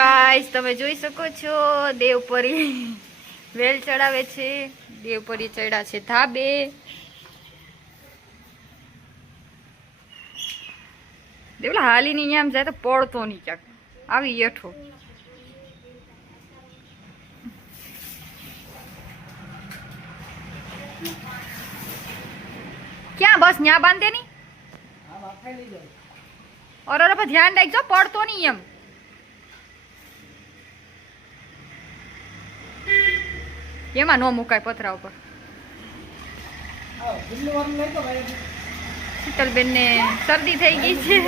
Guys તમે જોઈ શકો છો દેવપરી વેલ ચડાવે છે. દેવપરી ચડ્યા છે ધાબે. દેવલા હાલી ની આમ જાય તો પડતો નહીં ક્યાંક આવી યઠો. ક્યાં બસ ન્યા બાંધે ની और पर ध्यान रखो पड़तो नहीं एम. एमा नो मुकाय पथरा पर. शीतलबेन ने सर्दी थई गई छे.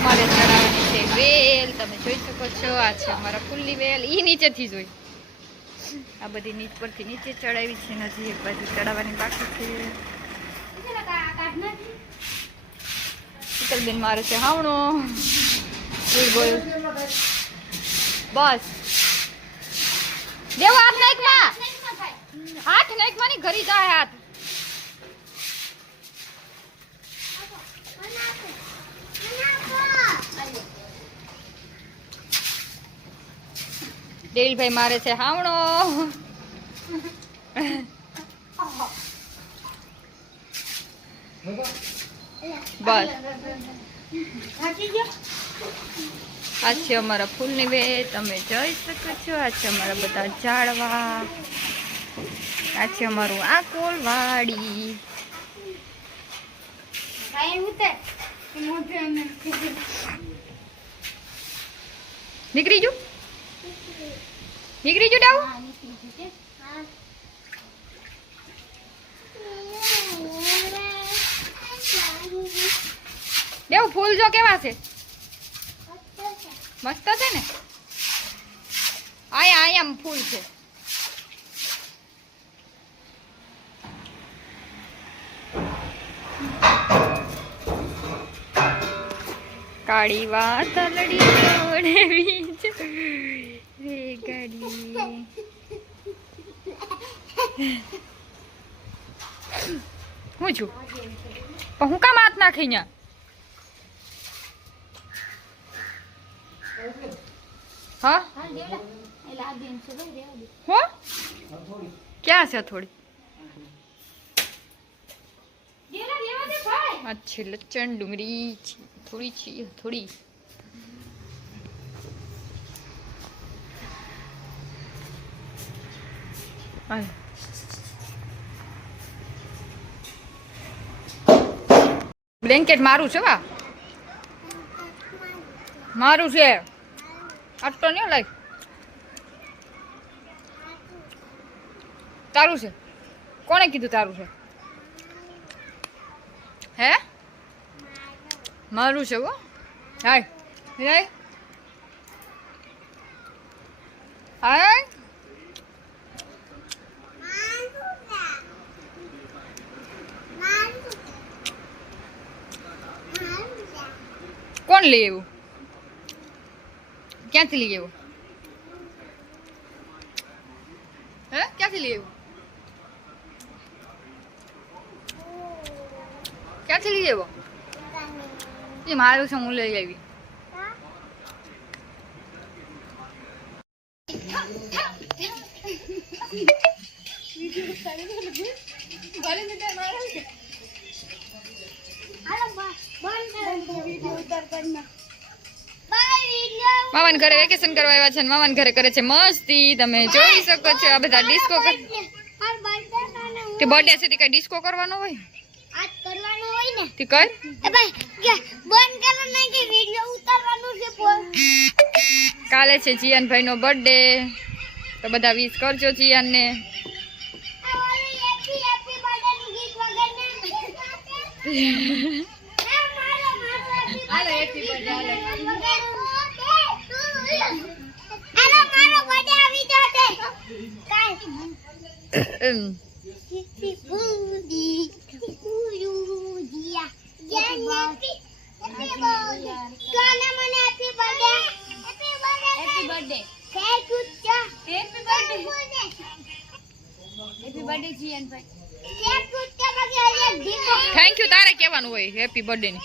અમારે ચડાવવાની છે વેલ. તમે જોઈ શકો છો આ છે અમારા ફૂલની વેલ. ઈ નીચેથી જોઈ આ બધી નીચ પરથી નીચે ચડાવી છે. હજી એક બાજુ ચડાવવાની બાકી છે. શીતલબેન મારે છે હાવણો. બસ દેવો હાથ નાખમાં. હાથ નાખવાની ઘરી જાય હાથ. દેલભાઈ મારે છે હાવણો. બસ આ છે અમારા ફૂલની વેલ. તમે જોઈ શકો છો આ છે અમારા બધા ઝાડવા. આ છે અમારું આકોલ વાડી. નીકળી જુ નીકળી જુ ડાવું. દેવું ફૂલ જો કેવા છે મસ્ત છે ને. આયા આયા ફૂલ છે. કાળી વાતલડી ઓડેવી છે રે ગાડી. હું છું પણ હું કામ હાથ નાખી ન્યા. હા હો ક્યાં છે થોડી अच्छी लच्चन डूंगरी थोड़ी चाहिए थोड़ी. ब्लेंकेट मारू छे वा मारू छे आटो नहीं लाइक तारू छे. कोने कीधुं तारू छे હે મારું છે वो हाय हाय हाय કોણ લઈ આવ્યું ક્યાંથી લઈ આવ્યું હે ક્યાંથી લઈ આવ્યું ક્યાંથી લઈ આવ્યો એ મારું છે હું લઈ આવી. મામાને ઘરે વેકેશન કરવા આવ્યા છે. મામાને ઘરે કરે છે મસ્તી. તમે જોઈ શકો છો આ બધા ડિસ્કો તે બર્થડે છે તે કઈ ડિસ્કો કરવાનો હોય आज करवानो होय ने ती कर ए भाई के बंद करो नहीं कि वीडियो उतारવાનું છે બોલ. કાલે છે જીયાન ભાઈ નો બર્થડે તો બધા વિશ કરજો જીયાન ને. ઓલી હેપી હેપી બર્થડે નું ગીત વગાડને. હાલો હેપી બર્થડે હાલો મારો બર્થડે આવી જશે કાઈ. Happy birthday to you Jiya. Happy birthday ગાના મને happy birthday happy birthday thank you happy birthday birthday જીયાનભાઈ કેક તૂટતા બાકી આજે દીપો થેન્ક યુ તારે કહેવાનું હોય હેપી બર્થડે ની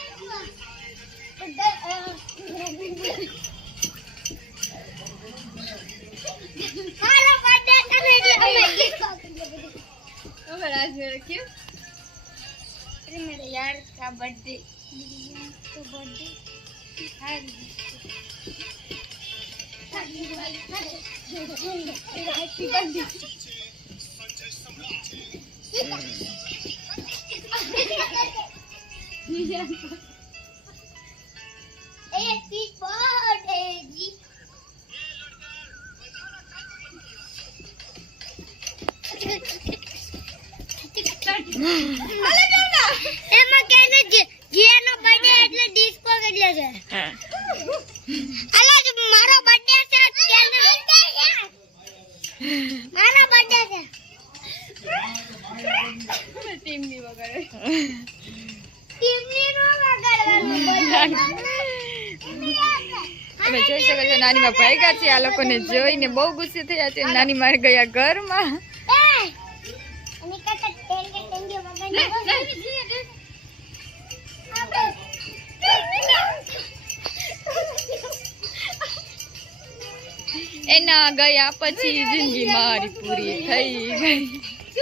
મારો બર્થડે કરે એટલે અમે દીપો હવે આજ મેરે ક્યું अरे मेरे यार का बर्थडे तो birthday happy birthday happy birthday जी એમાં કેને જીયાનો બર્થડે એટલે ડિસ્કો કેટલે છે અલા જો મારો બર્થડે છે કેને મારો બર્થડે છે ટીમની વગાડે ટીમની નો વગાડવાનું તમે જોઈ શકો છો નાનીમાં ભાગ્યા છે આ લોકોને જોઈને બહુ ગુસ્સે થયા છે નાની માં ગયા ઘરમાં અને કટા ટેંગે ટેંગે વગાડી એના ગયા પછી જિંદગી મારી પૂરી થઈ ગઈ